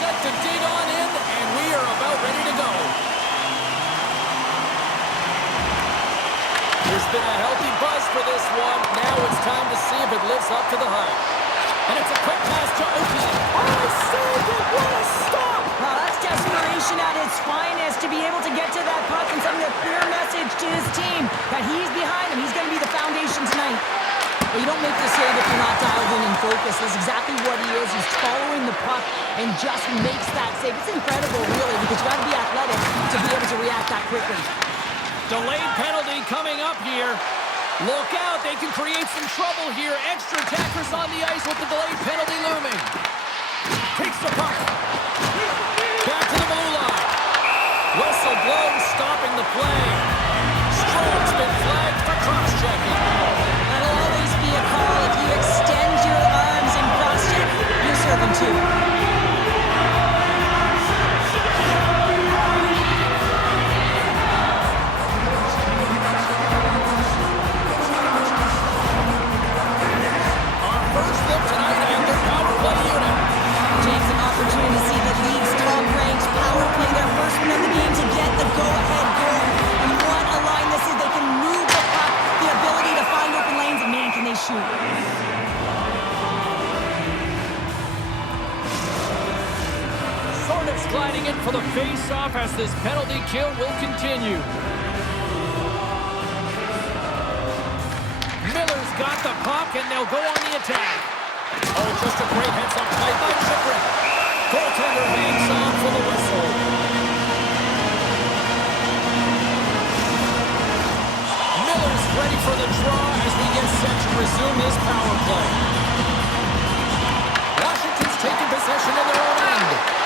set to dig on in, and we are about ready to go. There's been a healthy buzz for this one. Now it's time to see if it lives up to the hype. And it's a quick pass to Oki. Oh, I saved it! What a stop! Wow, that's desperation at its finest to be able to get to that puck and sending a clear message to his team that he's behind him. He's going to be the foundation tonight. Well, you don't make the save if you're not dialed in and focused. That's exactly what he is. He's following the puck and just makes that save. It's incredible, really, because you got to be athletic to be able to react that quickly. Delayed penalty coming up here. Look out, they can create some trouble here. Extra attackers on the ice with the delayed penalty looming. Takes the puck. Back to the blue line. Whistle blows, stopping the play. Stroke's been flagged for cross-checking. That'll always be a call. If you extend your arms and cross-check, you're serving two. Gliding in for the face-off as this penalty kill will continue. Miller's got the puck, and they'll go on the attack. Oh, just a great heads-up play by Chikrin. Goaltender hangs on for the whistle. Miller's ready for the draw as we get set to resume his power play. Washington's taking possession in their own end.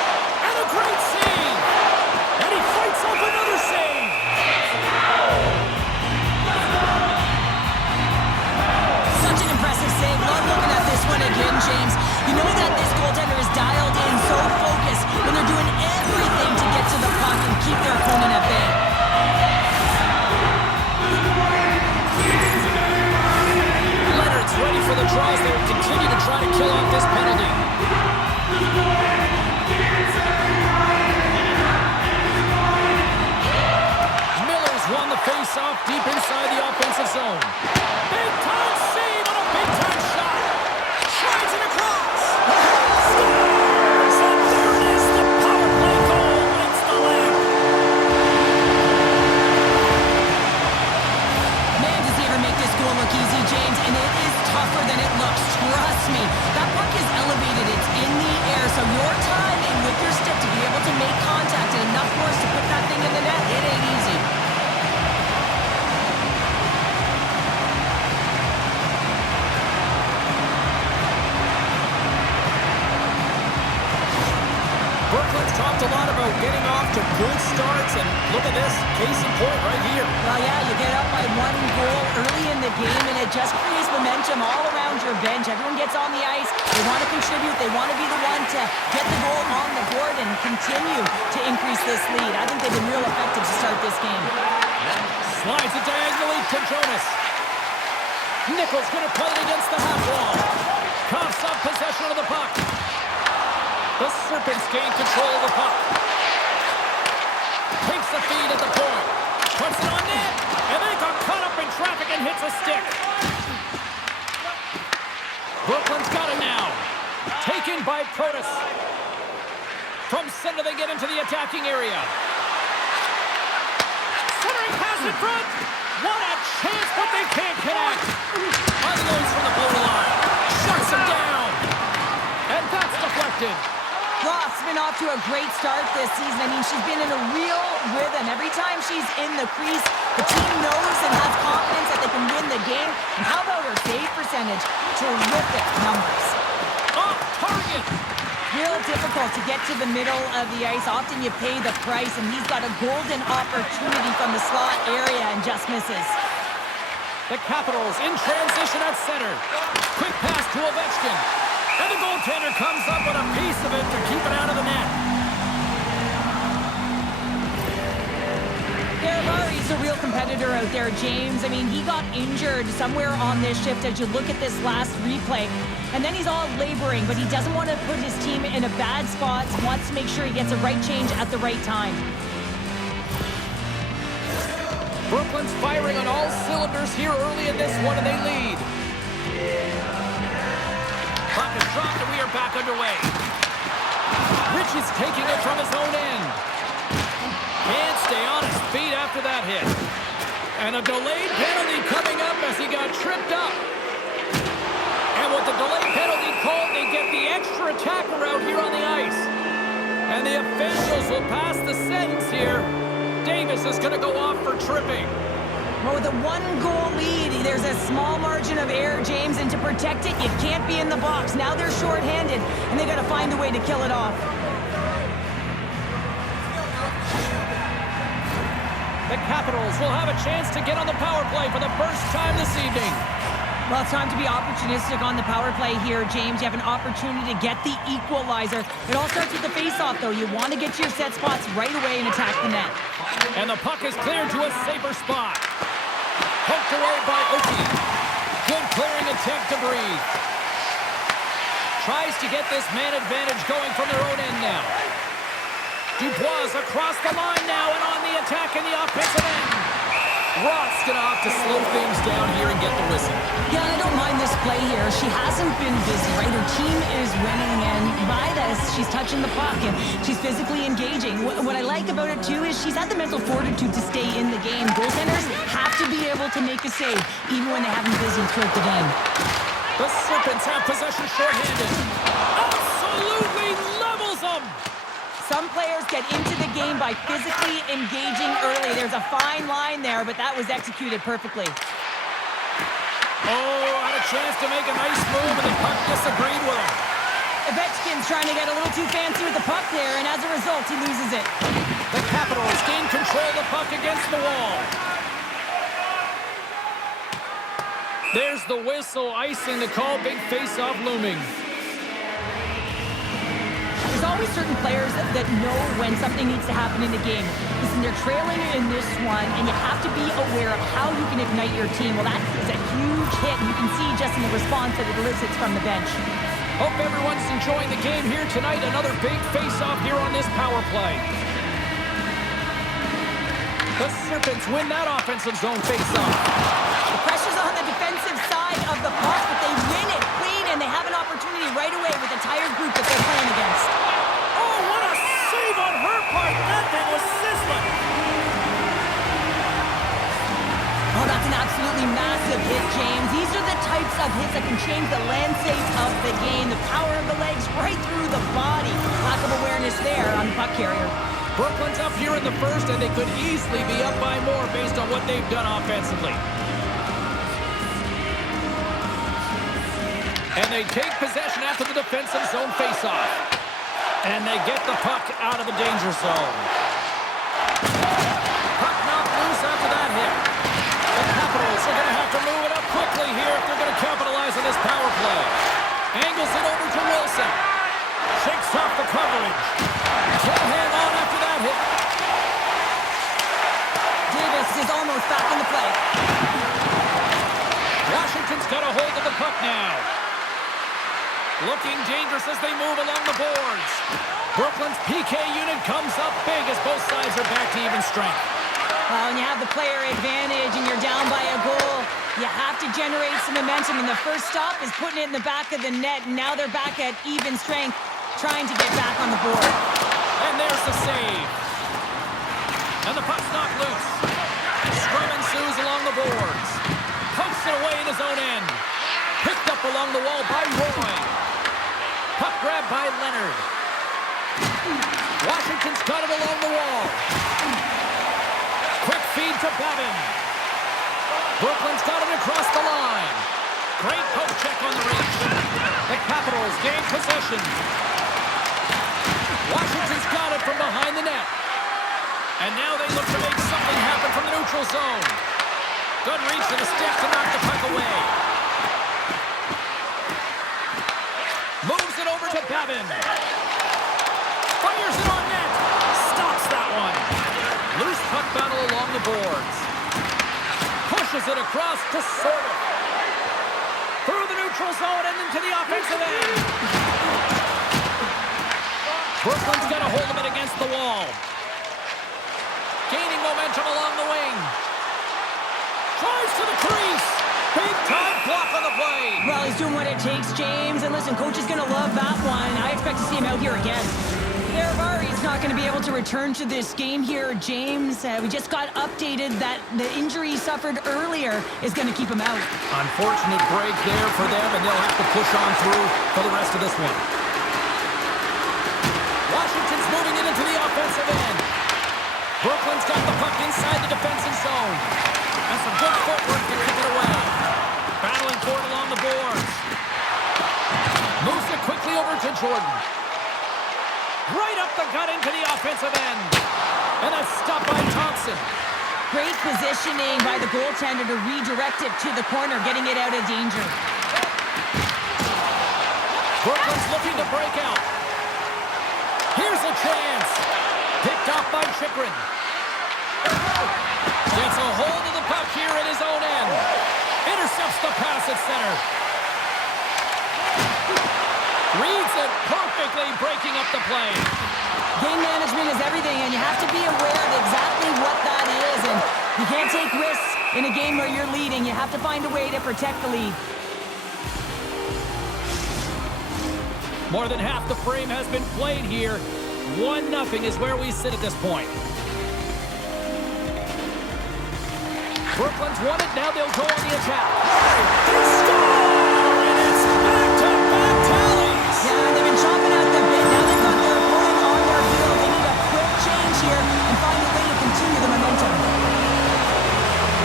Great save! And he fights off another save! Such an impressive save. Love looking at this one again, James. You know that this goaltender is dialed in, so focused, when they're doing everything to get to the puck and keep their opponent at bay. Leonard's ready for the draws. They will continue to try to kill off this penalty. Won the face-off deep inside the offensive zone. Big-time save on a big-time shot. Slides it across. Scores! And there it is. The power play goal lights the lamp. Man, does he ever make this goal look easy, James? And it is tougher than it looks. Trust me. That puck is elevated. It's in the air. So your timing with your stick to be able to make contact and enough force to put that thing in the net, it ain't easy. Brooklyn's talked a lot about getting off to good starts, and look at this, case in point right here. Well, yeah, you get up by 1 goal early in the game, and it just creates momentum all around your bench. Everyone gets on the ice. They want to contribute. They want to be the one to get the goal on the board and continue to increase this lead. I think they've been real effective to start this game. Slides it diagonally to Jonas. Nichols going to play it against the half wall. Coughs up possession of the puck. The Serpents gain control of the puck. Takes the feed at the point. Puts it on net. And they got caught up in traffic and hits a stick. Brooklyn's got it now. Taken by Protas. From center they get into the attacking area. Centering pass in front. What a chance, but they can't connect. Unloads from the blue line. Shuts him down. And that's deflected. Roth's been off to a great start this season. I mean, she's been in a real rhythm. Every time she's in the crease, the team knows and has confidence that they can win the game. And how about her save percentage? Terrific numbers. Off target. Real difficult to get to the middle of the ice. Often you pay the price, and he's got a golden opportunity from the slot area and just misses. The Capitals in transition at center. Quick pass to Ovechkin. And the goaltender comes up with a piece of it to keep it out of the net. Garibaldi's is a real competitor out there, James. I mean, he got injured somewhere on this shift as you look at this last replay. And then he's all laboring, but he doesn't want to put his team in a bad spot. Wants to make sure he gets a right change at the right time. Brooklyn's firing on all cylinders here early in this one, and they lead. Puck is dropped, and we are back underway. Rich is taking it from his own end. Can't stay on his feet after that hit. And a delayed penalty coming up as he got tripped up. And with the delayed penalty called, they get the extra attacker out here on the ice. And the officials will pass the sentence here. Davis is going to go off for tripping. Well, with a one-goal lead, there's a small margin of error, James, and to protect it, you can't be in the box. Now they're shorthanded, and they got to find a way to kill it off. The Capitals will have a chance to get on the power play for the first time this evening. Well, it's time to be opportunistic on the power play here, James. You have an opportunity to get the equalizer. It all starts with the face-off, though. You want to get to your set spots right away and attack the net. And the puck is cleared to a safer spot. Poked away by Oki. Good clearing attempt to breathe. Tries to get this man advantage going from their own end now. Dubois across the line now and on the attack in the offensive end. Roth's going to have to slow things down here and get the whistle. Yeah, I don't mind this play here. She hasn't been busy, right? Her team is winning, and by this, she's touching the puck, and she's physically engaging. What I like about it, too, is she's had the mental fortitude to stay in the game. Goaltenders have to be able to make a save, even when they haven't been busy throughout the game. The Serpents have possession shorthanded. Absolutely levels them! Some players get into the game by physically engaging early. There's a fine line there, but that was executed perfectly. Oh, had a chance to make a nice move, and the puck disagreed with him. Ovechkin's trying to get a little too fancy with the puck there, and as a result, he loses it. The Capitals gain control of the puck against the wall. There's the whistle, icing the call, big face-off looming. There's always certain players that know when something needs to happen in the game. Listen, they're trailing in this one, and you have to be aware of how you can ignite your team. Well, that is a huge hit, and you can see just in the response that it elicits from the bench. Hope everyone's enjoying the game here tonight. Another big face-off here on this power play. The Serpents win that offensive zone face-off. The pressure's on the defensive side of the puck, but they win it clean, and they have an opportunity right away with a tired group that they're playing against. Oh, what a save on her part! That thing was sizzling! Oh, that's an absolutely massive hit, James. These are the types of hits that can change the landscape of the game. The power of the legs right through the body. Lack of awareness there on the puck carrier. Brooklyn's up here in the first, and they could easily be up by more based on what they've done offensively. And they take possession after the defensive zone faceoff. And they get the puck out of the danger zone. Puck knocked loose after that hit. The Capitals are going to have to move it up quickly here if they're going to capitalize on this power play. Angles it over to Wilson. Shakes off the coverage. Can't hang on after that hit. Davis is almost back in the play. Washington's got a hold of the puck now. Looking dangerous as they move along the boards. Brooklyn's PK unit comes up big as both sides are back to even strength. Well, when you have the player advantage and you're down by a goal, you have to generate some momentum. And the first stop is putting it in the back of the net. And now they're back at even strength, trying to get back on the board. And there's the save. And the puck's knocked loose. Scrum ensues along the boards. Pokes it away in his own end. Picked up along the wall by Roy. Puck grab by Leonard. Washington's got it along the wall. Quick feed to Babin. Brooklyn's got it across the line. Great poke check on the reach. The Capitals gain possession. Washington's got it from behind the net. And now they look to make something happen from the neutral zone. Good reach to the stick to knock the puck away. Moves it over to Babin. Fires it on net. Stops that one. Loose puck battle along the boards. Fires it across to Sorter. Through the neutral zone and into the offensive end. Brooklyn's got a hold of it against the wall. Gaining momentum along the wing. Drives to the crease. Big time block on the play. Well, he's doing what it takes, James. And listen, coach is going to love that one. I expect to see him out here again. He's not going to be able to return to this game here, James. We just got updated that the injury he suffered earlier is going to keep him out. Unfortunate break there for them, and they'll have to push on through for the rest of this one. Washington's moving it into the offensive end. Brooklyn's got the puck inside the defensive zone. And some good footwork to kick it away. Battling for it along the boards. Moves it quickly over to Jordan. Right up the gut into the offensive end. And that's stopped by Thompson. Great positioning by the goaltender to redirect it to the corner, getting it out of danger. Brooklyn's looking to break out. Here's a chance. Picked off by Chychrun. Gets a hold of the puck here at his own end. Intercepts the pass at center. Reads it perfectly, breaking up the play. Game management is everything, and you have to be aware of exactly what that is. And you can't take risks in a game where you're leading. You have to find a way to protect the lead. More than half the frame has been played here. 1-0 is where we sit at this point. Brooklyn's won it. Now they'll go on the attack. They score! And it's back-to-back tallies! Yeah, they've been chomping at the bit. Now they've got their opponent on their heel. They need a quick change here and find a way to continue the momentum.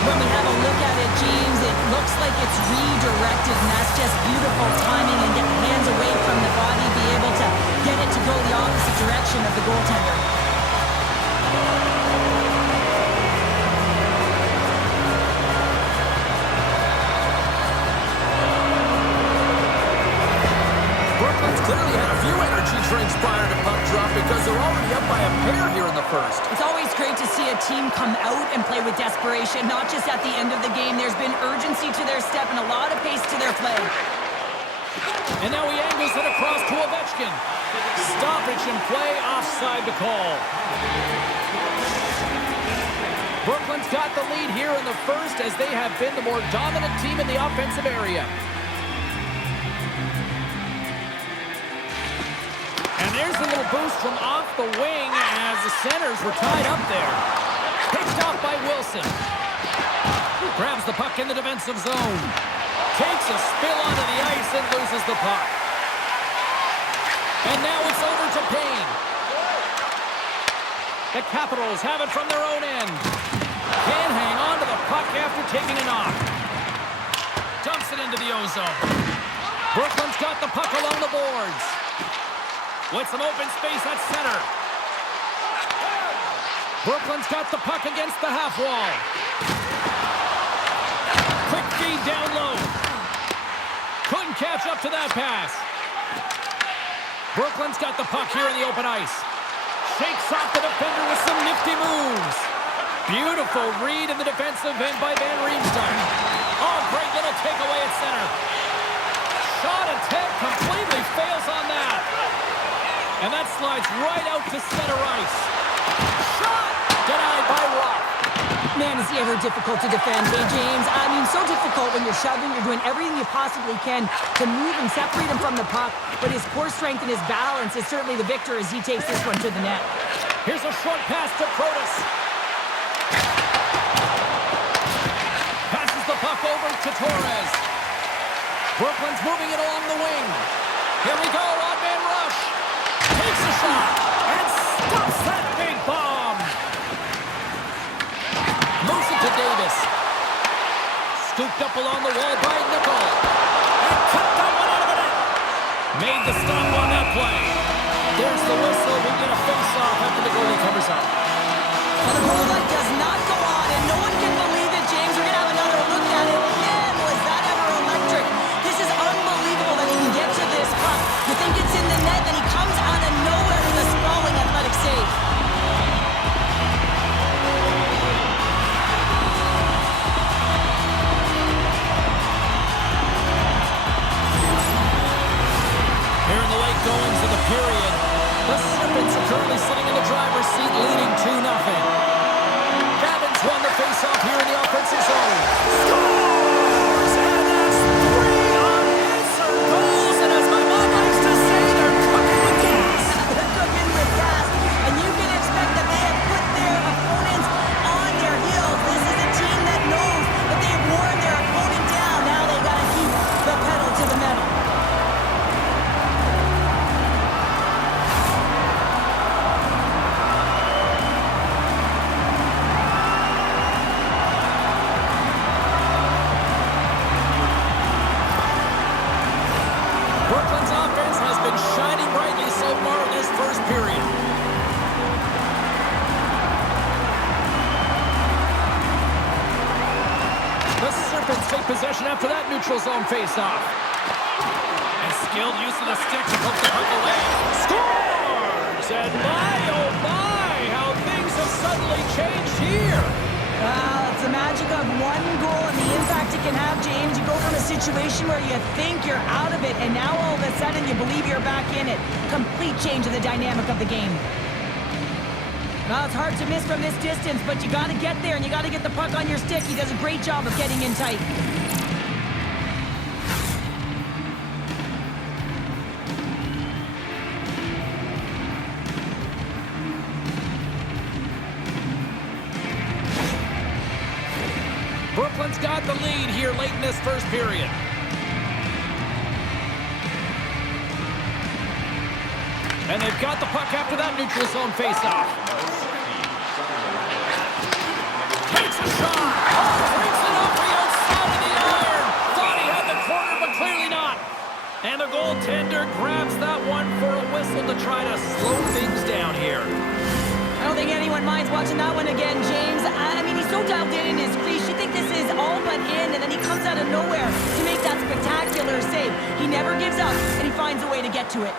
When we have a look at it, James, it looks like it's redirected, and that's just beautiful timing and get the hands away from the body, be able to get it to go the opposite direction of the goaltender. Clearly had a few energy drinks prior to puck drop because they're already up by a pair here in the first. It's always great to see a team come out and play with desperation, not just at the end of the game. There's been urgency to their step and a lot of pace to their play. And now he angles it across to Ovechkin. Stoppage in play, offside to call. Brooklyn's got the lead here in the first as they have been the more dominant team in the offensive area. And there's a little boost from off the wing as the centers were tied up there. Picked off by Wilson. Grabs the puck in the defensive zone. Takes a spill onto the ice and loses the puck. And now it's over to Payne. The Capitals have it from their own end. Can't hang on to the puck after taking a knock. Dumps it into the O-zone. Brooklyn's got the puck along the boards. With some open space at center. Brooklyn's got the puck against the half wall. Quick feed down low. Couldn't catch up to that pass. Brooklyn's got the puck here in the open ice. Shakes off the defender with some nifty moves. Beautiful read in the defensive end by Van Riemsdyk. Oh, great little takeaway at center. Shot attempt completely fails on that. And that slides right out to center ice. Shot! Denied by Rock. Man, is he ever difficult to defend. Hey, James, I mean, so difficult when you're shoving. You're doing everything you possibly can to move and separate him from the puck. But his core strength and his balance is certainly the victor as he takes this one to the net. Here's a short pass to Protas. Passes the puck over to Torres. Brooklyn's moving it along the wing. Here we go, odd-man rush. Takes a shot and stops that big bomb. Moves it to Davis. Scooped up along the wall by Nickel. And kicked that one out of the net. Made the stop on that play. There's the whistle. We get a face-off after the goalie covers up. Well, the goal light does not go on, and no one can believe it, James. We're going to have another look at it. Man, was that ever electric. This is unbelievable that he can get to this puck. You think it's in the net, then he comes out of nowhere with a sprawling athletic save. Gavin's won the faceoff here in the offensive zone. Scores! And that's 3 unanswered goals. And as my mom likes to say, they're cooking with gas. They're cooking with gas. And you can expect that they have put their opponents on their heels. This is a team that knows that they have worn their opponent down. Now they got to keep the pedal to the metal. Brooklyn's offense has been shining brightly so far in this first period. The Serpents take possession after that neutral zone faceoff. And skilled use of the stick to poke the puck away. Scores! And my, oh my, how things have suddenly changed here. Well, it's the magic of one goal and the impact it can have, James. You go from a situation where you think you're out of it, and now all of a sudden you believe you're back in it. Complete change of the dynamic of the game. Well, it's hard to miss from this distance, but you got to get there, and you got to get the puck on your stick. He does a great job of getting in tight. Brooklyn's got the lead here late in this first period. And they've got the puck after that neutral zone faceoff. Takes a shot. Brings it up the outside of the iron. Thought he had the corner, but clearly not. And the goaltender grabs that one for a whistle to try to slow things down here. I don't think anyone minds watching that one again, James. I mean, he's so dialed in his crease. You think this is all but in, and then he comes out of nowhere to make that spectacular save. He never gives up, and he finds a way to get to it.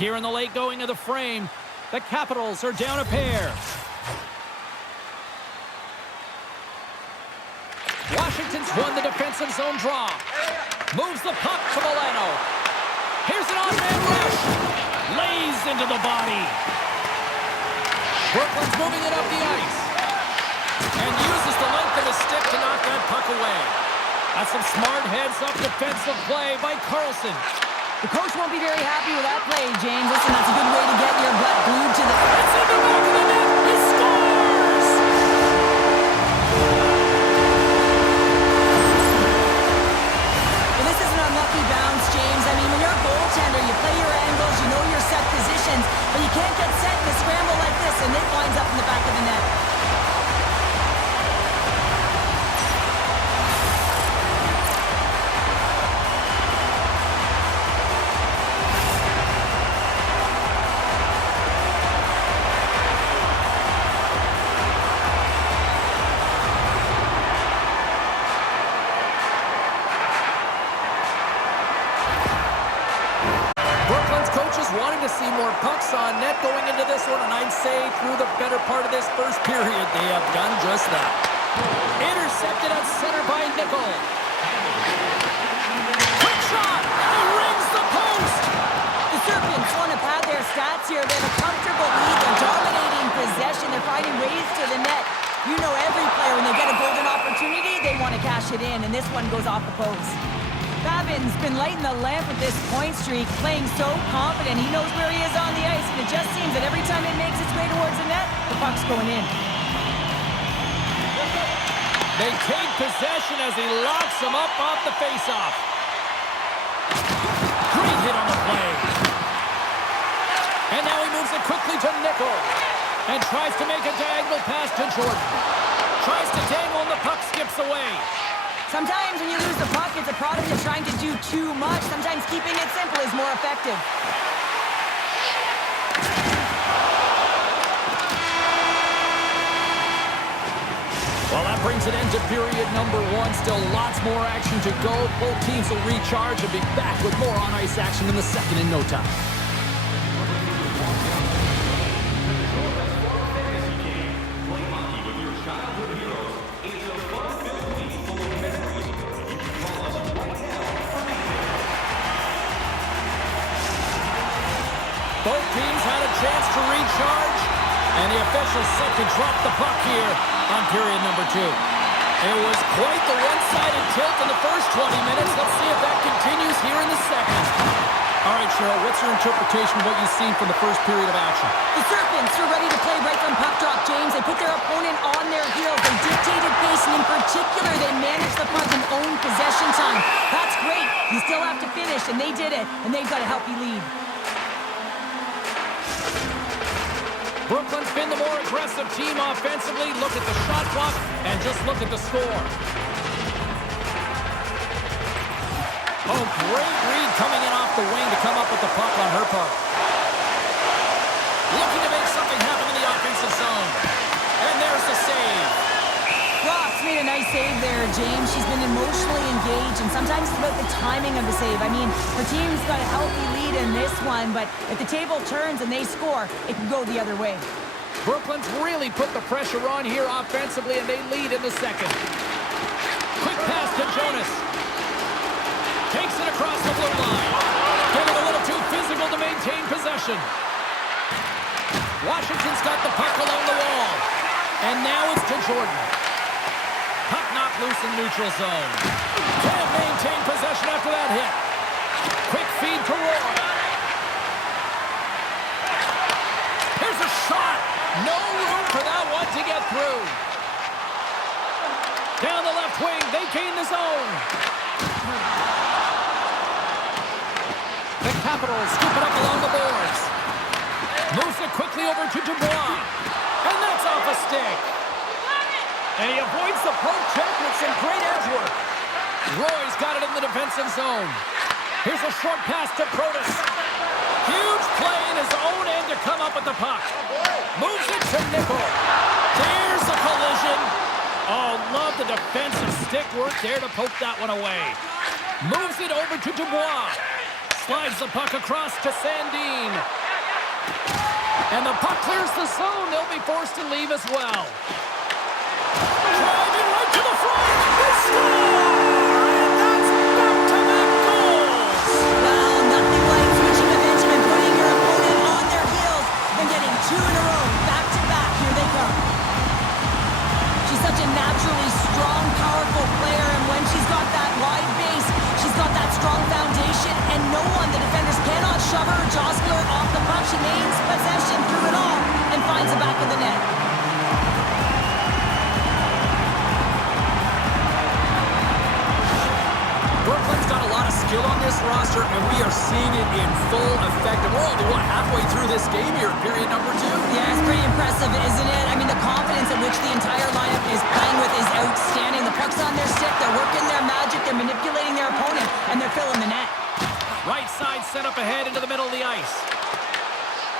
Here in the late going of the frame, the Capitals are down a pair. Washington's won the defensive zone draw. Moves the puck to Milano. Here's an on-man rush. Lays into the body. Brooklyn's moving it up the ice. And uses the length of his stick to knock that puck away. That's some smart heads-up defensive play by Carlson. The coach won't be very happy with that play, James. Listen, that's a good way to get your butt glued to the... It's in the back of the net. He scores! Well, this is an unlucky bounce, James. I mean, when you're a goaltender, you play your angles, you know your set positions, but you can't get set in a scramble like this, and it winds up in the back of the net. Wanting to see more pucks on net going into this one, and I'd say through the better part of this first period, they have done just that. Intercepted at center by Nickel. Quick shot! He rings the post! The Serpents want to pad their stats here. They have a comfortable lead. They're dominating possession. They're finding ways to the net. You know every player, when they get a golden opportunity, they want to cash it in, and this one goes off the post. Gavin's been lighting the lamp with this point streak, playing so confident. He knows where he is on the ice, and it just seems that every time it makes its way towards the net, the puck's going in. They take possession as he locks him up off the faceoff. Great hit on the play. And now he moves it quickly to Nickel. And tries to make a diagonal pass to Jordan. Tries to dangle, and the puck skips away. Sometimes when you lose the puck, it's a product of trying to do too much. Sometimes keeping it simple is more effective. Well, that brings an end to period number one. Still lots more action to go. Both teams will recharge and be back with more on-ice action in the second in no time. Play hockey with your childhood heroes. It's a fun Both teams had a chance to recharge, and the officials set to drop the puck here on period number 2. It was quite the one-sided tilt in the first 20 minutes. Let's see if that continues here in the second. All right, Cheryl, what's your interpretation of what you've seen from the first period of action? The Serpents are ready to play right from puck drop, James. They put their opponent on their heels. They dictated pace, and in particular, they managed the puck and owned possession time. That's great. You still have to finish, and they did it, and they've got a healthy lead. Brooklyn's been the more aggressive team offensively. Look at the shot clock, and just look at the score. Oh, great read coming in off the wing to come up with the puck on her part. Looking to make something happen in the offensive zone. And there's the save. Ross made a nice save there, James. She's been emotionally engaged, and sometimes it's about the timing of the save. I mean, her team's got a healthy lead in this one, but if the table turns and they score, it can go the other way. Brooklyn's really put the pressure on here offensively, and they lead in the second. Quick pass to Jonas. Takes it across the blue line. Getting a little too physical to maintain possession. Washington's got the puck along the wall. And now it's to Jordan. Puck knocked loose in neutral zone. Can't maintain possession after that hit. Quick feed to Roy. Here's a shot. No room for that one to get through. Down the left wing, they gain the zone. The Capitals scoop it up along the boards. Moves it quickly over to Dubois. And that's off a stick. And he avoids the poke check with some great edge work. Roy's got it in the defensive zone. Here's a short pass to Protas. Huge play in his own end to come up with the puck. Moves it to Nickel. There's a collision. Oh, love the defensive stick work there to poke that one away. Moves it over to Dubois. Slides the puck across to Sandin. And the puck clears the zone. They'll be forced to leave as well. Driving right to the front. They score! And that's back-to-back goals. Well, nothing like switching momentum and putting your opponent on their heels and getting 2 in a row. Back-to-back. Here they come. She's such a naturally strong, powerful player, and when she's got that wide base, she's got that strong foundation, and no one, the defenders cannot shove her or jostle her off the puck. She maintains possession through it all and finds the back of the net. Brooklyn's got a lot of skill on this roster, and we are seeing it in full effect. And we're only, halfway through this game here in period number 2? Yeah, it's pretty impressive, isn't it? I mean, the confidence in which the entire lineup is playing with is outstanding. The puck's on their stick, they're working their magic, they're manipulating their opponent, and they're filling the net. Right side set up ahead into the middle of the ice.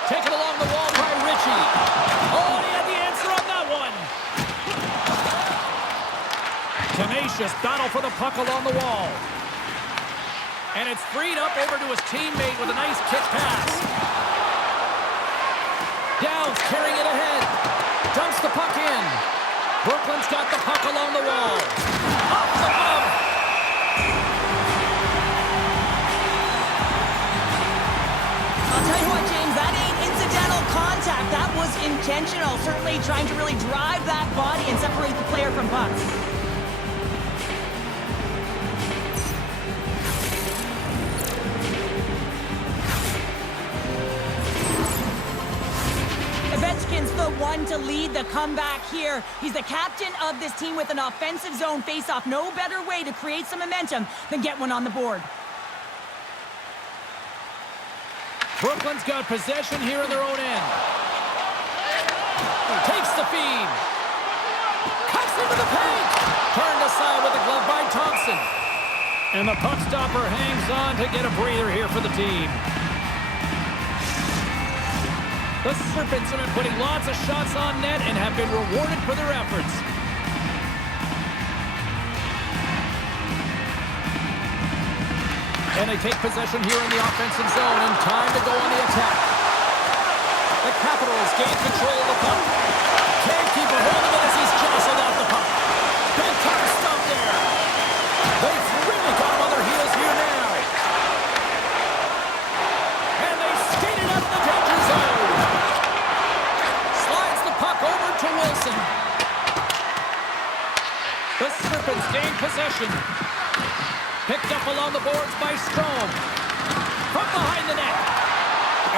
Taken along the wall by Ritchie. Oh, and he had the answer on that one. Tenacious battle for the puck along the wall. And it's freed up over to his teammate with a nice kick pass. Downs carrying it ahead. Dumps the puck in. Brooklyn's got the puck along the wall. Off the glove. I'll tell you what, James, that ain't incidental contact. That was intentional. Certainly trying to really drive that body and separate the player from puck. Ovechkin's the one to lead the comeback here. He's the captain of this team with an offensive zone face-off. No better way to create some momentum than get one on the board. Brooklyn's got possession here in their own end. Takes the feed. Cuts into the paint. Turned aside with the glove by Thompson. And the puck stopper hangs on to get a breather here for the team. The Serpents have been putting lots of shots on net and have been rewarded for their efforts. And they take possession here in the offensive zone and time to go on the attack. The Capitals gain control of the puck. Can't keep a hold of it as he's jostled off the puck. Big time stop there. They've really got him on their heels here now. And they skated out of the game. Serpents gain possession. Picked up along the boards by Strom. From behind the net.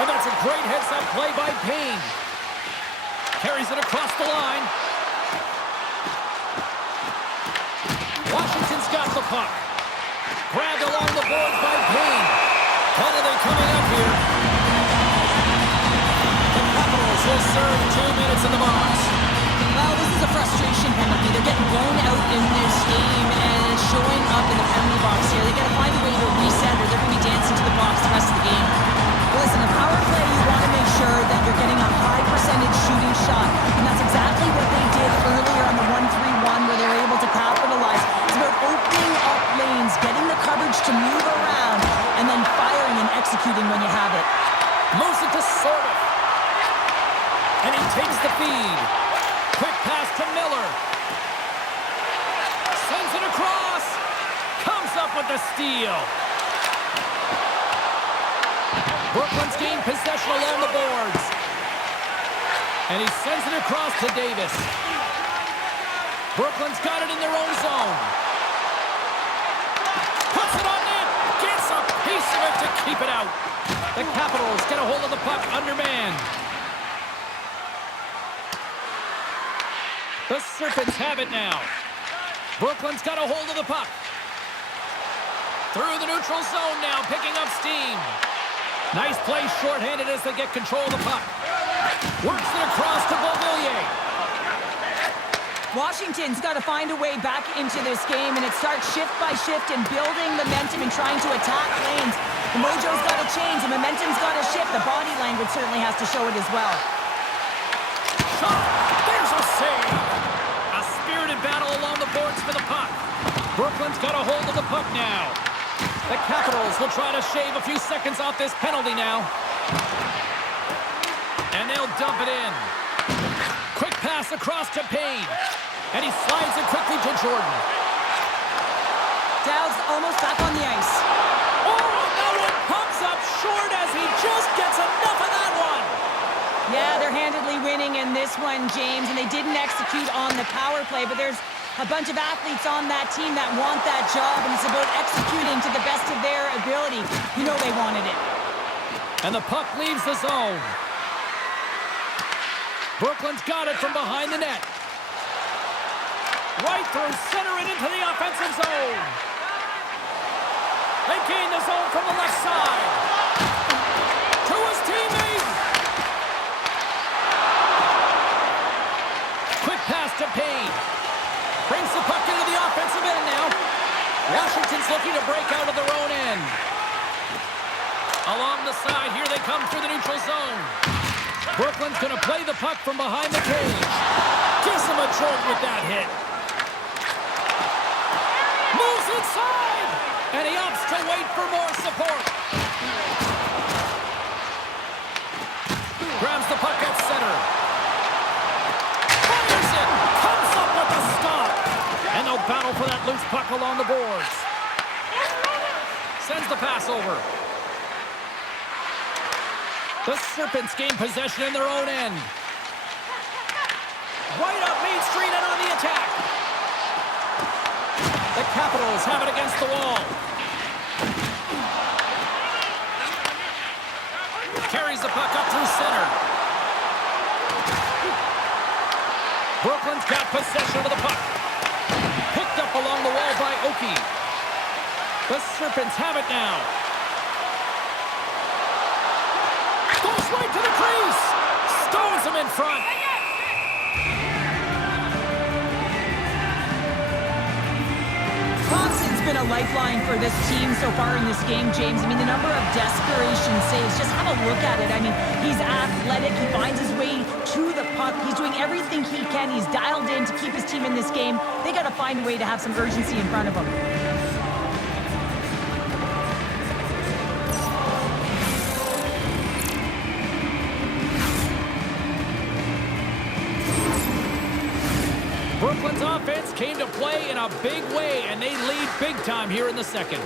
And that's a great heads-up play by Payne. Carries it across the line. Washington's got the puck. Grabbed along the boards by Payne. Penalty coming up here. The Capitals will serve 2 minutes in the box. Well, this is a frustration penalty. They're getting blown out in this game and it's showing up in the penalty box here. They got to find a way to reset or they're going to be dancing to the box the rest of the game. Listen, a power play, you want to make sure that you're getting a high percentage shooting shot. And that's exactly what they did earlier on the 1-3-1 where they were able to capitalize. It's about opening up lanes, getting the coverage to move around, and then firing and executing when you have it. Moves it to Sorda. And he takes the feed. Quick pass to Miller. Sends it across. Comes up with the steal. Brooklyn's gained possession along the boards. And he sends it across to Davis. Brooklyn's got it in their own zone. Puts it on net. Gets a piece of it to keep it out. The Capitals get a hold of the puck undermanned. The Serpents have it now. Brooklyn's got a hold of the puck. Through the neutral zone now, picking up steam. Nice play shorthanded as they get control of the puck. Works it across to Beauvillier. Washington's got to find a way back into this game, and it starts shift by shift and building momentum and trying to attack lanes. The mojo's got to change. The momentum's got to shift. The body language certainly has to show it as well. Shot. There's a save. A spirited battle along the boards for the puck. Brooklyn's got a hold of the puck now. The Capitals will try to shave a few seconds off this penalty now. And they'll dump it in. Quick pass across to Payne. And he slides it quickly to Jordan. Dowd's almost back on the ice. Oh, that one pumps up short as he just gets enough of that one. Yeah, they're handedly winning in this one, James, and they didn't execute on the power play, but there's a bunch of athletes on that team that want that job, and it's about executing to the best of their ability. You know they wanted it. And the puck leaves the zone. Brooklyn's got it from behind the net. Right through center and into the offensive zone. They gain the zone from the left side. To his teammate. Quick pass to Payne. Brings the puck into the offensive end now. Washington's looking to break out of their own end. Along the side, here they come through the neutral zone. Brooklyn's going to play the puck from behind the cage. Gives him a jolt with that hit. Moves inside. And he opts to wait for more support. Grabs the puck at center. Fires it. Comes up with the stop. And they'll battle for that loose puck along the boards. Sends the pass over. The Serpents gain possession in their own end. Right up Main Street and on the attack. The Capitals have it against the wall. Carries the puck up through center. Brooklyn's got possession of the puck. Picked up along the wall by Oki. The Serpents have it now. Goes right to the crease. Stones him in front. Thompson's been a lifeline for this team so far in this game, James. I mean, the number of desperation saves, just have a look at it. I mean, he's athletic. He finds his way to the puck. He's doing everything he can. He's dialed in to keep his team in this game. They got to find a way to have some urgency in front of him. Brooklyn's offense came to play in a big way, and they lead big time here in the second.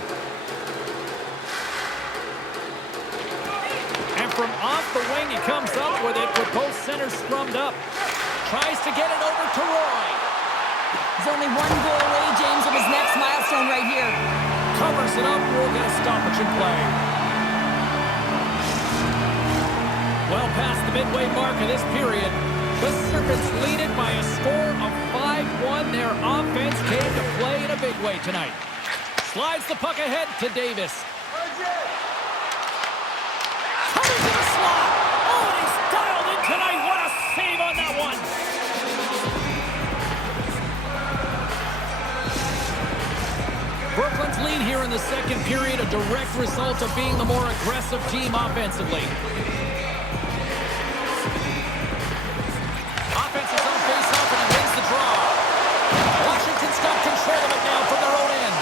And from off the wing, he comes up with it with both centers scrummed up. Tries to get it over to Roy. He's only one goal away, James, from his next milestone right here. Covers it up. We'll get a stoppage in play. Well past the midway mark of this period, the Serpents lead it by a score of 5-1. Their offense came to play in a big way tonight. Slides the puck ahead to Davis. Coming to the slot. Oh, and he's dialed in tonight. What a save on that one. Brooklyn's lead here in the second period, a direct result of being the more aggressive team offensively. Offense is on face-off, and he wins the draw. Washington's got control of it now from their own end.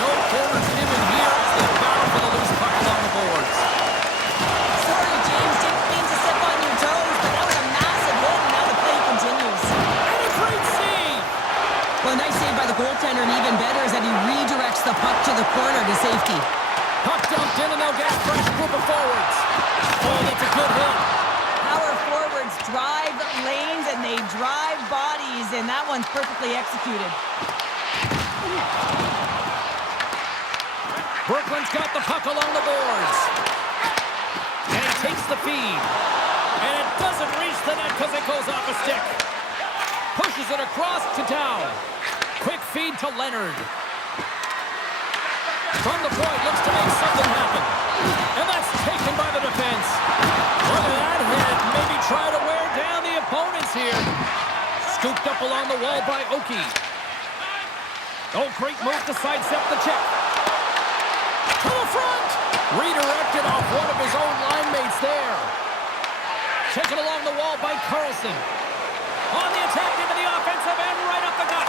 No corners given here as they battle for the loose puck along the boards. Sorry, James, didn't mean to step on your toes, but that was a massive hit, and now the play continues. And a great save! Well, a nice save by the goaltender, and even better is that he redirects the puck to the corner to safety. Puck dumped in, and they'll get a fresh group of forwards. Oh, that's a good hit. Power forwards drive lanes, and they drive bodies, and that one's perfectly executed. Brooklyn's got the puck along the boards. And he takes the feed. And it doesn't reach the net because it goes off a stick. Pushes it across to Dow. Quick feed to Leonard. From the point, looks to make something happen. And that's taken by the defense. Look at that hit. Maybe try to wear down the opponents here. Scooped up along the wall by Oki. Oh, great move to sidestep the check. To the front. Redirected off one of his own line mates there. Taken along the wall by Carlson. On the attack into the offensive end, right up the gut.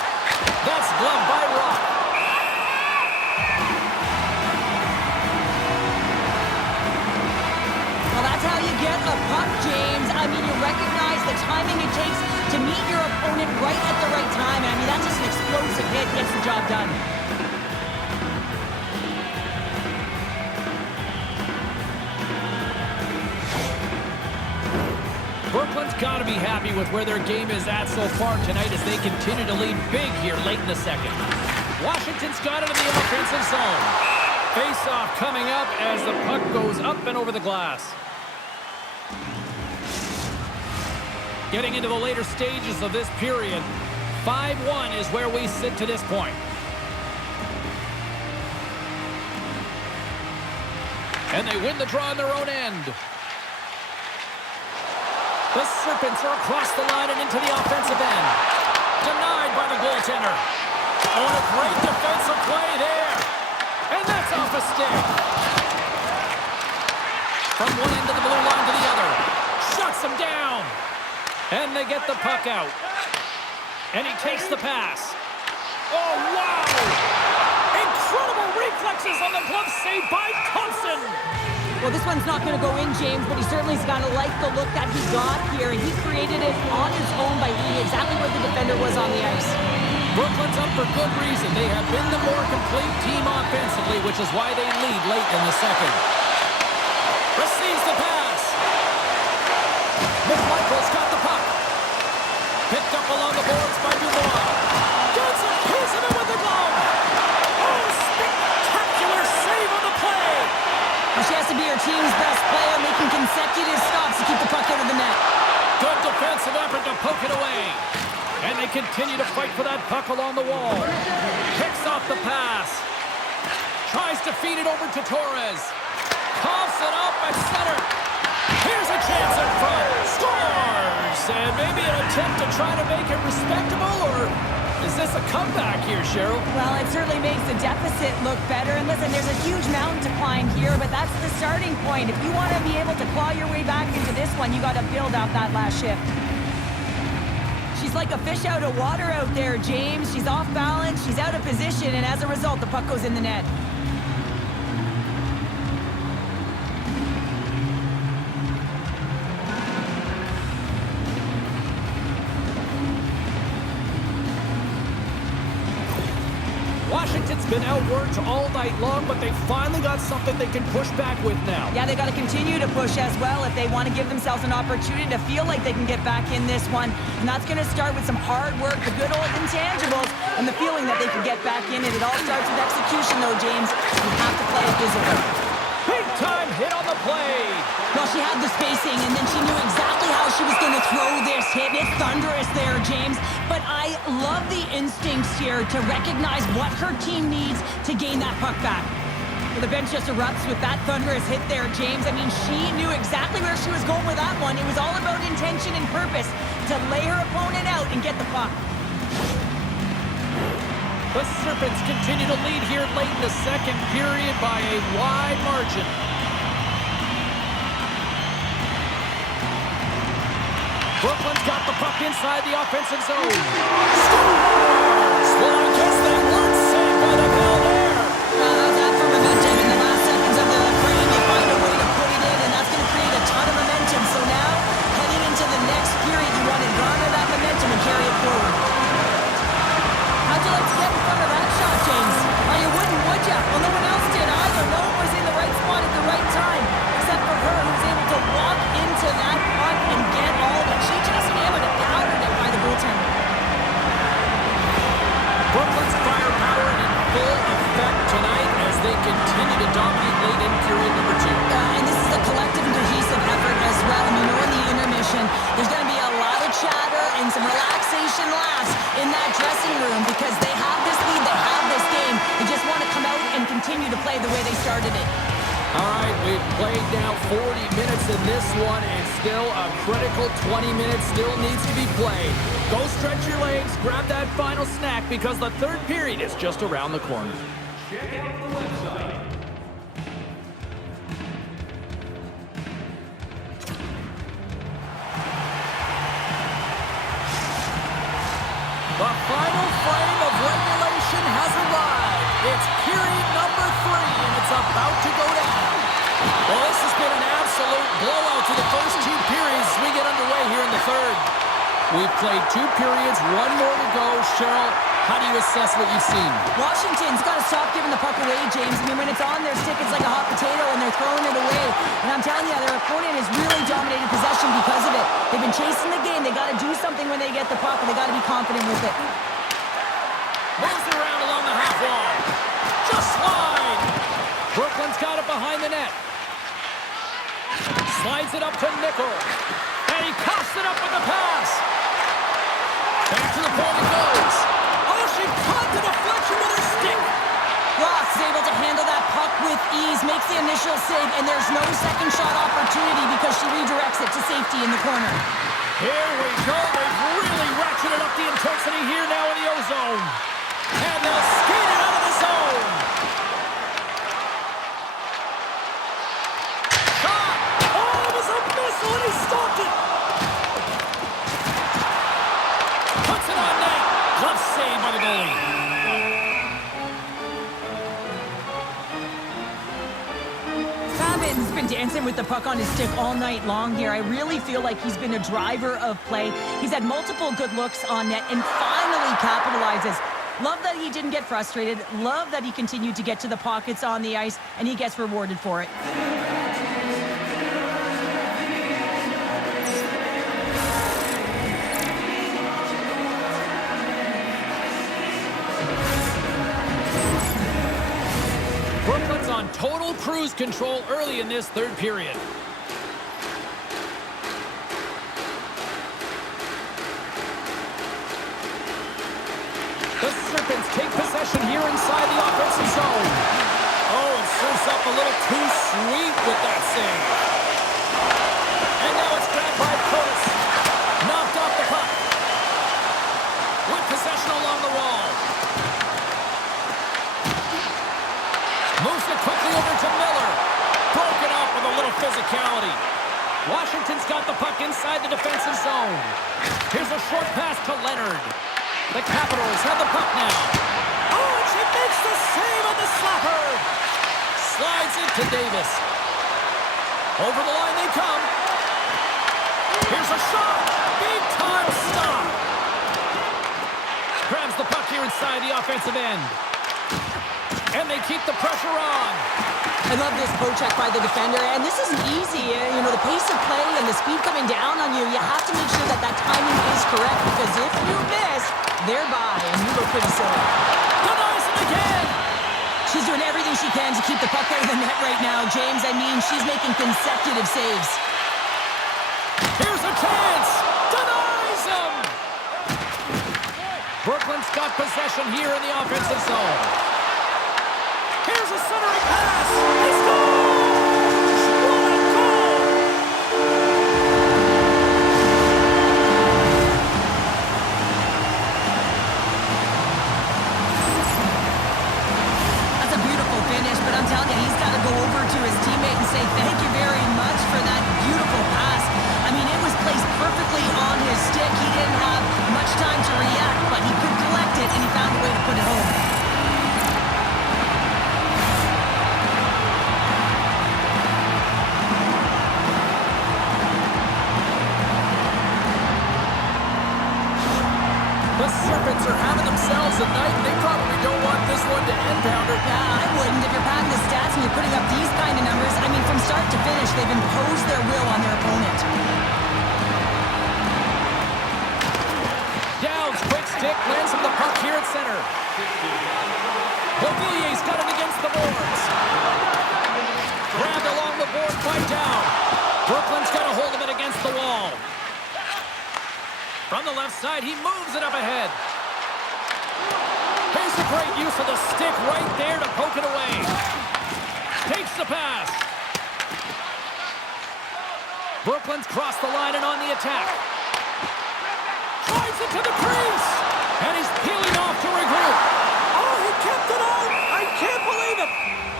That's gloved by Rock. Well, that's how you get a puck, James. I mean, you recognize the timing it takes to meet your opponent right at the right time. I mean, that's just an explosive hit, gets the job done. Brooklyn's got to be happy with where their game is at so far tonight as they continue to lead big here late in the second. Washington's got it in the offensive zone. Face-off coming up as the puck goes up and over the glass. Getting into the later stages of this period, 5-1 is where we sit to this point. And they win the draw on their own end. The Serpents are across the line and into the offensive end. Denied by the goaltender. Oh, and a great defensive play there. And that's off a stick. From one end of the blue line to the other. Shuts him down. And they get the puck out. And he takes the pass. Oh, wow! Incredible reflexes on the glove save by Thompson. Well, this one's not going to go in, James, but he certainly's got to like the look that he got here, and he created it on his own by being exactly where the defender was on the ice. Brooklyn's up for good reason. They have been the more complete team offensively, which is why they lead late in the second. Receives the pass. McMichael's got the puck. Picked up along the boards by Dubois. Gets a piece of it with the glove. Oh, spectacular save on the play. She has to be her team's best player, making consecutive stops to keep the puck out of the net. Good defensive effort to poke it away. And they continue to fight for that puck along the wall. Picks off the pass. Tries to feed it over to Torres. Coughs it up at center. Here's a chance in front. Scores! And maybe an attempt to try to make it respectable, or is this a comeback here, Cheryl? Well, it certainly makes the deficit look better. And listen, there's a huge mountain to climb here, but that's the starting point. If you want to be able to claw your way back into this one, you got to build out that last shift. She's like a fish out of water out there, James. She's off balance, she's out of position, and as a result, the puck goes in the net. Washington's been outworked all night long, but they finally got something they can push back with now. Yeah, they got to continue to push as well if they want to give themselves an opportunity to feel like they can get back in this one. And that's going to start with some hard work, the good old intangibles, and the feeling that they can get back in it. It all starts with execution, though, James. You have to play it physical. Big time hit on the play. Well, she had the spacing, and then she knew exactly how she was going to throw this hit. It's thunderous there, James. But I love the instincts here to recognize what her team needs to gain that puck back. Well, the bench just erupts with that thunderous hit there, James. I mean, she knew exactly where she was going with that one. It was all about intention and purpose to lay her opponent out and get the puck. The Serpents continue to lead here late in the second period by a wide margin. Brooklyn's got the puck inside the offensive zone. Well, I guess they weren't saved by the ball there. How's that for momentum? In the last seconds of the frame, they find a way to put it in, and that's going to create a ton of momentum. So now, heading into the next period, you want to garner that momentum and carry it forward. How'd you like to get in front of that shot, James? Well, you wouldn't, would you? Well, no one else did either. No one was in the right spot at the right time, except for her, who was able to walk into that puck and get all of it. She just hammered it, powdered it by the goaltender. Brooklyn's firepower in full effect tonight as they continue to dominate late in period number 2. And this is a collective and cohesive effort as well. And you know, in the intermission, there's going to be a lot of chatter and some relaxation laughs in that dressing room because they have this lead, they have this game. They just want to come out and continue to play the way they started it. All right, we've played now 40 minutes in this one, and still a critical 20 minutes still needs to be played. Go stretch your legs, grab that final snack, because the third period is just around the corner. Check out the website. The final frame of regulation has arrived. It's period number 3, and it's about to go down. Well, this has been an absolute blowout to the first 2 periods as we get underway here in the third. We've played 2 periods, 1 more to go. Cheryl, how do you assess what you've seen? Washington's got to stop giving the puck away, James. I mean, when it's on their stick, it's like a hot potato, and they're throwing it away. And I'm telling you, their opponent has really dominated possession because of it. They've been chasing the game. They got to do something when they get the puck, and they got to be confident with it. Moves it around along the half wall. Just slide. Brooklyn's got it behind the net. Slides it up to Nickel. And he coughs it up with the pass. Back to the point it goes. Oh, she caught the deflection with her stick. Ross is able to handle that puck with ease, makes the initial save, and there's no second shot opportunity because she redirects it to safety in the corner. Here we go. They've really ratcheted up the intensity here now in the O-zone. And they'll skate it out of the zone. Shot! Oh, it was a missile, and he stopped it. Puts it on net. Glove save by the goalie. Favin's been dancing with the puck on his stick all night long here. I really feel like he's been a driver of play. He's had multiple good looks on net and finally capitalizes. Love that he didn't get frustrated. Love that he continued to get to the pockets on the ice, and he gets rewarded for it. Brooklyn's on total cruise control early in this third period. The Serpents take possession here inside the offensive zone. Oh, and serves up a little too sweet with that save. And now it's grabbed by Curtis. Knocked off the puck. With possession along the wall. Moves it quickly over to Miller. Broken up with a little physicality. Washington's got the puck inside the defensive zone. Here's a short pass to Leonard. The Capitals have the puck now. Oh, and she makes the save on the slapper. Slides it to Davis. Over the line they come. Here's a shot. Big time stop. Grabs the puck here inside the offensive end. And they keep the pressure on. I love this poke check by the defender, and this isn't easy. You know, the pace of play and the speed coming down on you, you have to make sure that that timing is correct, because if you miss, they're by, and you look pretty silly. Denies it again. She's doing everything she can to keep the puck out of the net right now, James. I mean, she's making consecutive saves. Here's a chance. Denies him. Brooklyn's got possession here in the offensive zone. Here's a centering pass. He scores! What a goal! That's a beautiful finish, but I'm telling you, he's got to go over to his teammate and say thank you very much for that beautiful pass. I mean, it was placed perfectly on his stick. He didn't have much time to react, but he could collect it, and he found a way to put it home. The Serpents are having themselves a night, and they probably don't want this one to end, Pounder. Yeah, I wouldn't. If you're padding the stats and you're putting up these kind of numbers, I mean, from start to finish, they've imposed their will on their opponent. Downs, quick stick, lands him the puck here at center. Beauvillier's got it against the boards. Grabbed along the board by Down. Brooklyn's got a hold of it against the wall. From the left side, he moves it up ahead. Here's a great use of the stick right there to poke it away. Takes the pass. Brooklyn's crossed the line and on the attack. Drives it to the crease. And he's peeling off to regroup. Oh, he kept it out. I can't believe it.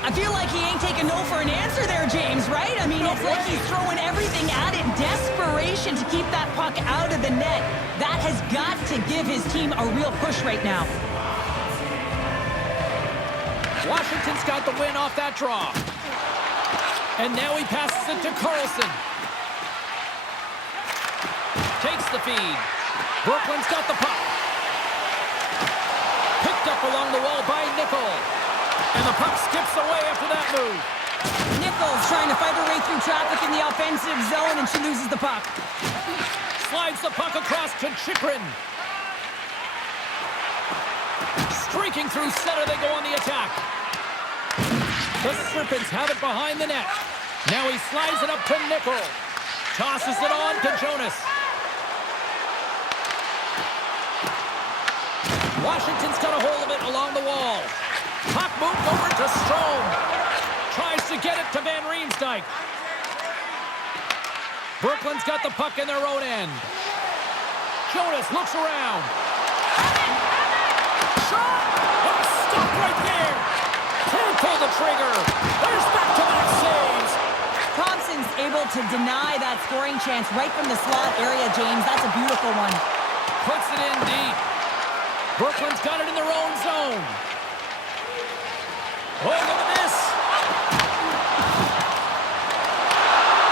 I feel like he ain't taking no for an answer there, James, right? I mean, it's like he's throwing everything at it. Desperation to keep that puck out of the net. That has got to give his team a real push right now. Washington's got the win off that draw. And now he passes it to Carlson. Takes the feed. Brooklyn's got the puck. Picked up along the wall by Nickel. And the puck skips away after that move. Nichols trying to fight her way through traffic in the offensive zone, and she loses the puck. Slides the puck across to Chikrin. Streaking through center, they go on the attack. The Serpents have it behind the net. Now he slides it up to Nickel. Tosses it on to Jonas. Washington's got a hold of it along the wall. Puck moved over to Strome. Tries to get it to Van Riemsdyk. Brooklyn's got the puck in their own end. Jonas looks around. Shot! Oh, stop right there! Can't pull the trigger. There's back-to-back saves. Thompson's able to deny that scoring chance right from the slot area, James. That's a beautiful one. Puts it in deep. Brooklyn's got it in their own zone. Oh, look at this.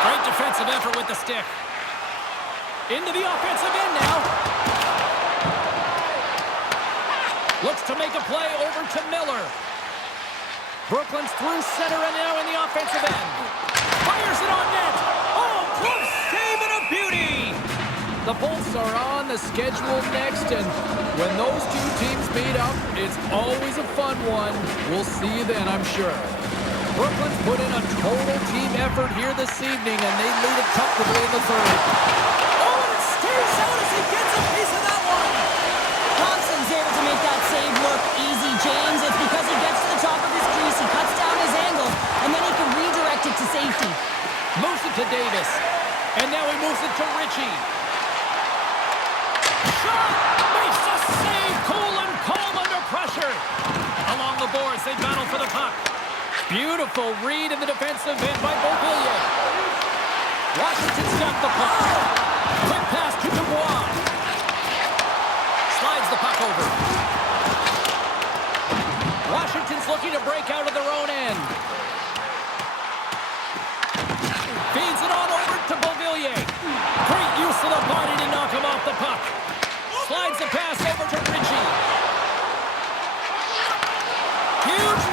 Great defensive effort with the stick. Into the offensive end now. Looks to make a play over to Miller. Brooklyn's through center and now in the offensive end. Fires it on net. Oh, close save and a beauty. The Bolts are on the schedule next, and when those two teams meet up, it's always a fun one. We'll see you then, I'm sure. Brooklyn's put in a total team effort here this evening, and they lead it comfortably in the third. Oh, and it stays out as he gets a piece of that one. Thompson's able to make that save look easy, James. It's because he gets to the top of his crease, he cuts down his angle, and then he can redirect it to safety. Moves it to Davis, and now he moves it to Ritchie. Shot! Makes the save! Cool and calm under pressure. Along the boards, they battle for the puck. Beautiful read in the defensive end by Beauvillier. Washington's got the puck. Quick pass to Dubois. Slides the puck over. Washington's looking to break out of their own end. Feeds it on over to Beauvillier. Great use of the body to knock him off the puck. Slides the pass over to Ritchie. Huge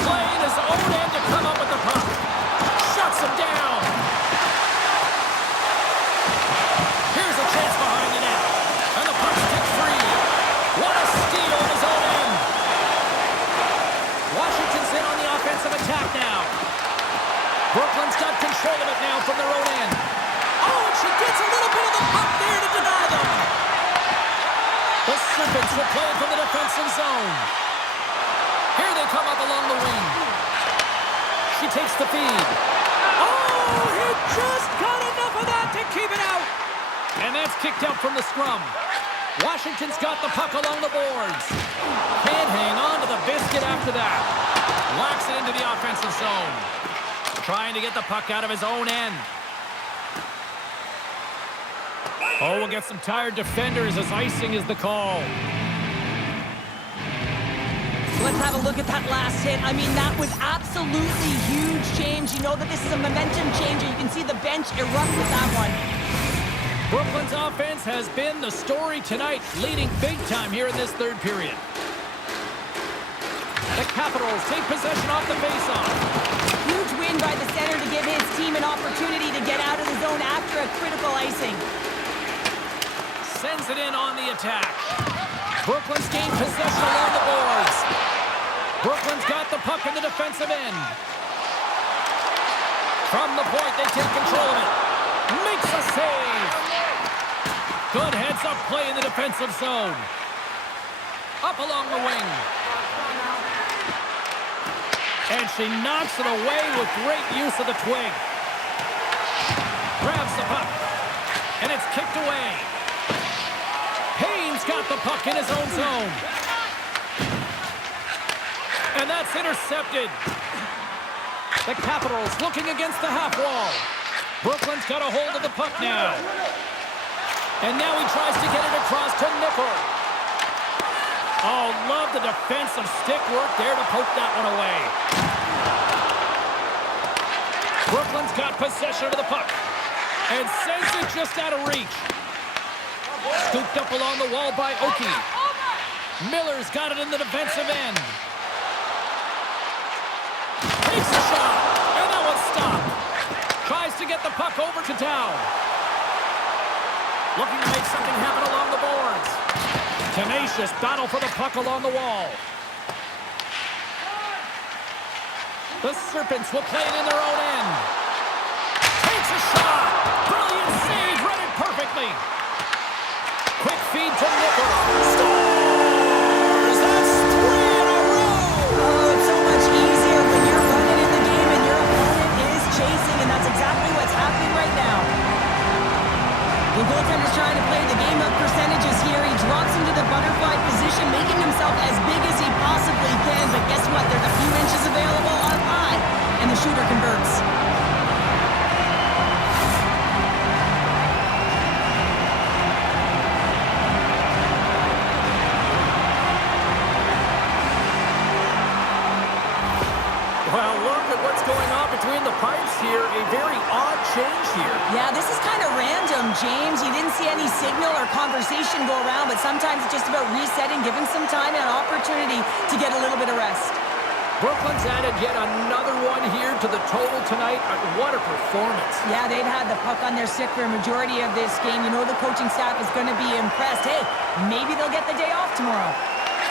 zone. Here they come up along the wing. She takes the feed. Oh, he just got enough of that to keep it out. And that's kicked out from the scrum. Washington's got the puck along the boards. Can't hang on to the biscuit after that. Locks it into the offensive zone. Trying to get the puck out of his own end. Oh, we'll get some tired defenders as icing is the call. Let's have a look at that last hit. I mean, that was absolutely huge, James. You know that this is a momentum changer. You can see the bench erupt with that one. Brooklyn's offense has been the story tonight, leading big time here in this third period. The Capitals take possession off the faceoff. Huge win by the center to give his team an opportunity to get out of the zone after a critical icing. Sends it in on the attack. Brooklyn's gained possession along the boards. Brooklyn's got the puck in the defensive end. From the point, they take control of it. Makes a save. Good heads-up play in the defensive zone. Up along the wing. And she knocks it away with great use of the twig. Grabs the puck. And it's kicked away. Payne's got the puck in his own zone. And that's intercepted. The Capitals looking against the half wall. Brooklyn's got a hold of the puck now. And now he tries to get it across to Nickel. Oh, love the defensive stick work there to poke that one away. Brooklyn's got possession of the puck. And sends it just out of reach. Scooped up along the wall by Oki. Miller's got it in the defensive end. Takes a shot, and that one's stopped. Tries to get the puck over to Dow. Looking to make something happen along the boards. Tenacious battle for the puck along the wall. The Serpents will play it in their own end. Takes a shot. Brilliant save, read it perfectly. Quick feed to Nickel. Scores! That's 3 in a row! Oh, it's so much easier when you're running in the game and your opponent is chasing, and that's exactly what's happening right now. The goaltender's trying to play the game-up percentages here. He drops into the butterfly position, making himself as big as he possibly can, but guess what? There's a few inches available up high, and the shooter converts. Well, look at what's going on between the pipes here. A very odd change here. Yeah, this is kind of random, James. You didn't see any signal or conversation go around, but sometimes it's just about resetting, giving some time and an opportunity to get a little bit of rest. Brooklyn's added yet another one here to the total tonight. What a performance. Yeah, they've had the puck on their stick for a majority of this game. You know the coaching staff is going to be impressed. Hey, maybe they'll get the day off tomorrow.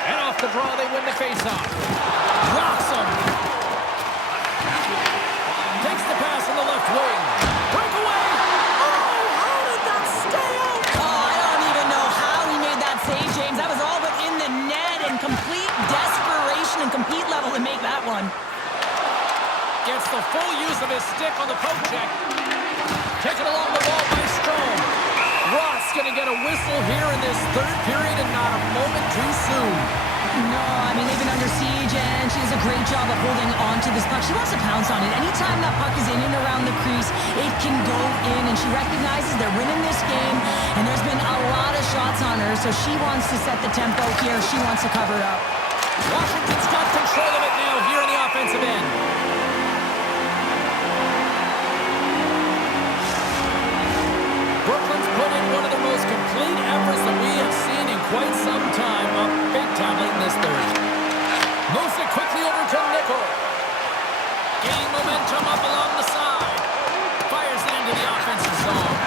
And off the draw, they win the faceoff. Rocks him. Takes the pass in the left wing. Breakaway. Oh, how did that stay out? Oh, I don't even know how he made that save, James. That was all but in the net and complete desperation and compete level to make that one. Gets the full use of his stick on the poke check. Taken along the wall by Strome. Ross going to get a whistle here in this third period and not a moment too soon. No, I mean, they've been under siege, and she does a great job of holding on to this puck. She wants to pounce on it. Anytime that puck is in and around the crease, it can go in, and she recognizes they're winning this game, and there's been a lot of shots on her, so she wants to set the tempo here. She wants to cover it up. Washington's got control of it now here in the offensive end. Brooklyn's put in one of the most complete efforts that we have seen in quite some time. Up big time late in this third. Moves it quickly over to Nickel. Gaining momentum up along the side. Fires it into the offensive zone.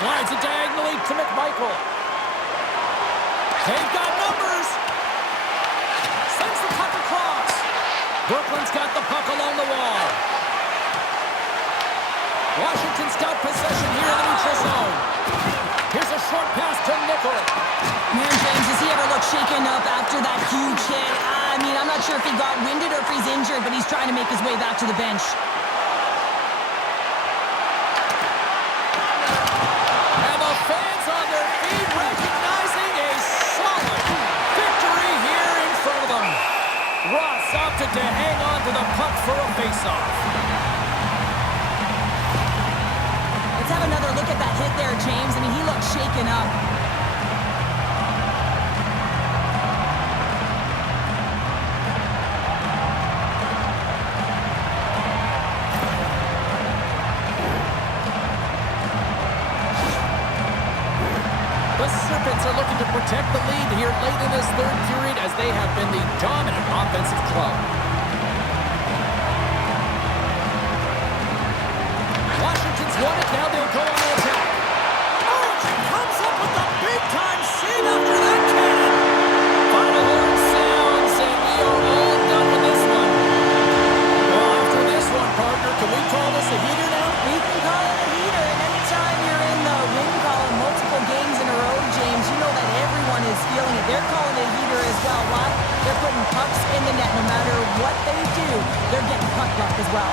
Slides it diagonally to McMichael. They've got numbers. Sends the puck across. Brooklyn's got the puck along the wall. Washington's got possession here in the neutral zone. Here's a short pass to Nickel. Man, James, does he ever look shaken up after that huge hit. I mean, I'm not sure if he got winded or if he's injured, but he's trying to make his way back to the bench. And the fans on their feet recognizing a solid victory here in front of them. Ross opted to hang on to the puck for a faceoff. Let's have another look at that hit there, James. I mean, he looks shaken up. The Serpents are looking to protect the lead here late in this third period as they have been the dominant offensive club. Washington's won it. Now they'll go on the attack. Oh, she comes up with a big-time save after that cannon. Final horn sounds, and we are all done with this one. Well, after this one, partner, can we call this a heater now? We can call it a heater, and anytime you're in the win column multiple games in a row, James, you know that everyone is feeling it. They're calling it a heater as well. Why? They're putting pucks in the net. No matter what they do, they're getting puck luck as well.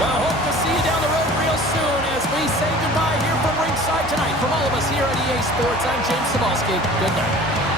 Well, hope to see you down the road real soon as we say goodbye here from ringside tonight. From all of us here at EA Sports, I'm James Cebulski. Good night.